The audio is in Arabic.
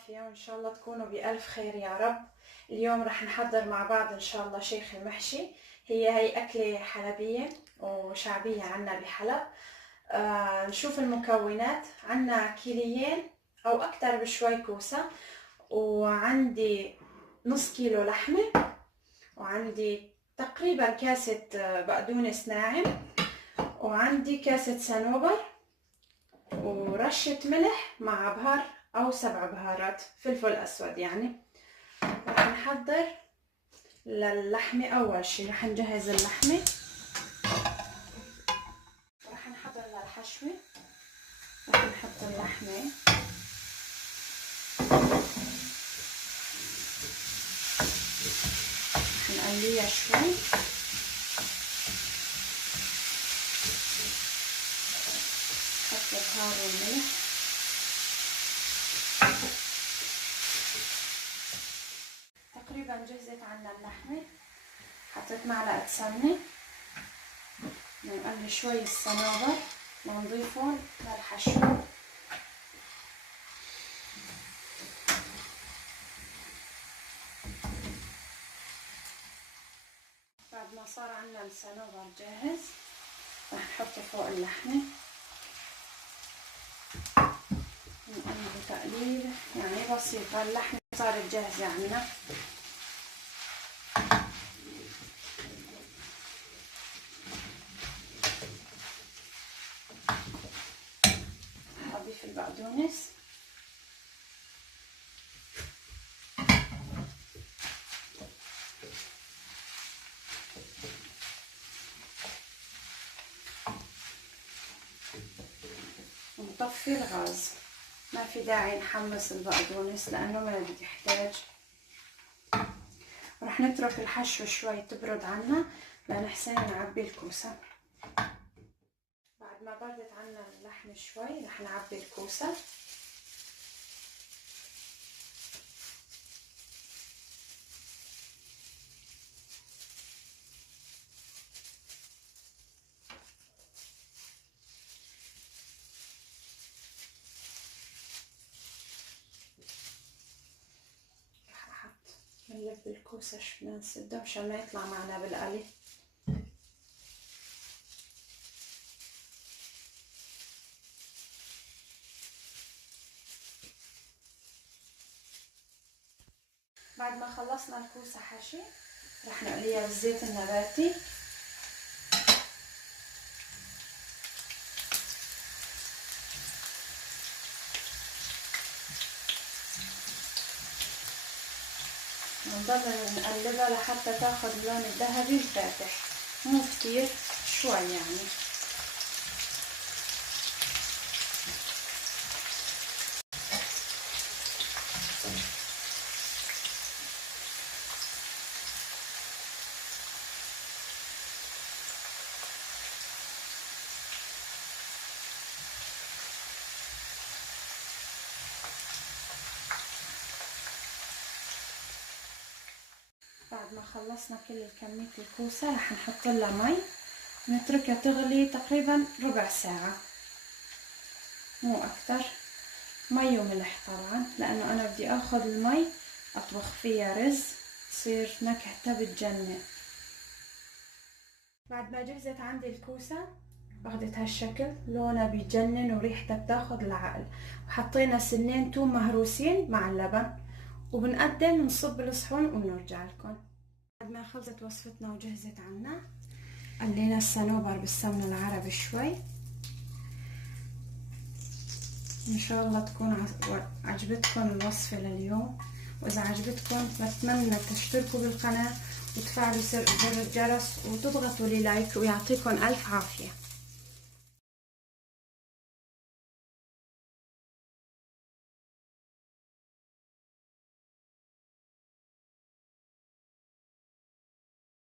عافية، وإن شاء الله تكونوا بألف خير يا رب. اليوم رح نحضر مع بعض إن شاء الله شيخ المحشي. هي أكلة حلبية وشعبية عنا بحلب. نشوف المكونات. عنا كيليين أو أكتر بشوي كوسة، وعندي نص كيلو لحمة، وعندي تقريبا كاسة بقدونس ناعم، وعندي كاسة صنوبر، ورشة ملح مع بهار أو 7 بهارات فلفل أسود يعني. رح نحضر للحمة. أول شي رح نجهز اللحمة، رح نحضر للحشوة. رح نحط اللحمة، رح نقليها شوي، نحط البهار والملح. تقريبا جهزت عنا اللحمة. حطيت معلقة سمنة، نقلي شوي الصنوبر ونضيفهم للحشو. بعد ما صار عنا الصنوبر جاهز، رح نحطه فوق اللحمة، نقلبه تقليبة يعني بسيطة. اللحمة صارت جاهزة عنا. أضيف البقدونس، ونطفي الغاز. ما في داعي نحمص البقدونس لأنه ما بيحتاج. رح نترك الحشو شوي تبرد عنا لنحسن نعبي الكوسة. بعد ما بردت عنا اللحمة شوي رح نعبي الكوسة. نقلب الكوسة شوي نسده مشان ما يطلع معنا بالقلي. بعد ما خلصنا الكوسة حشي رح نقليها بالزيت النباتي. نضل نقلبها لحتى تاخد اللون الذهبي الفاتح، مو كتير، شوي يعني. بعد ما خلصنا كل كمية الكوسة رح نحط لها مي، نتركها تغلي تقريبا ربع ساعة، مو أكتر. مي وملح طبعا، لأنه أنا بدي أخذ المي أطبخ فيها رز تصير نكهتها بتجنن. بعد ما جهزت عندي الكوسة أخذت هالشكل، لونها بيجنن وريحتها بتاخد العقل. وحطينا سنين توم مهروسين مع اللبن، وبنقدم نصب الصحون ونرجع لكم. بعد ما خلصت وصفتنا وجهزت عنا، قلينا الصنوبر بالسمن العربي شوي. ان شاء الله تكون عجبتكم الوصفة لليوم، واذا عجبتكم بتمنى تشتركوا بالقناة وتفعلوا زر الجرس وتضغطوا لي لايك، ويعطيكم الف عافية.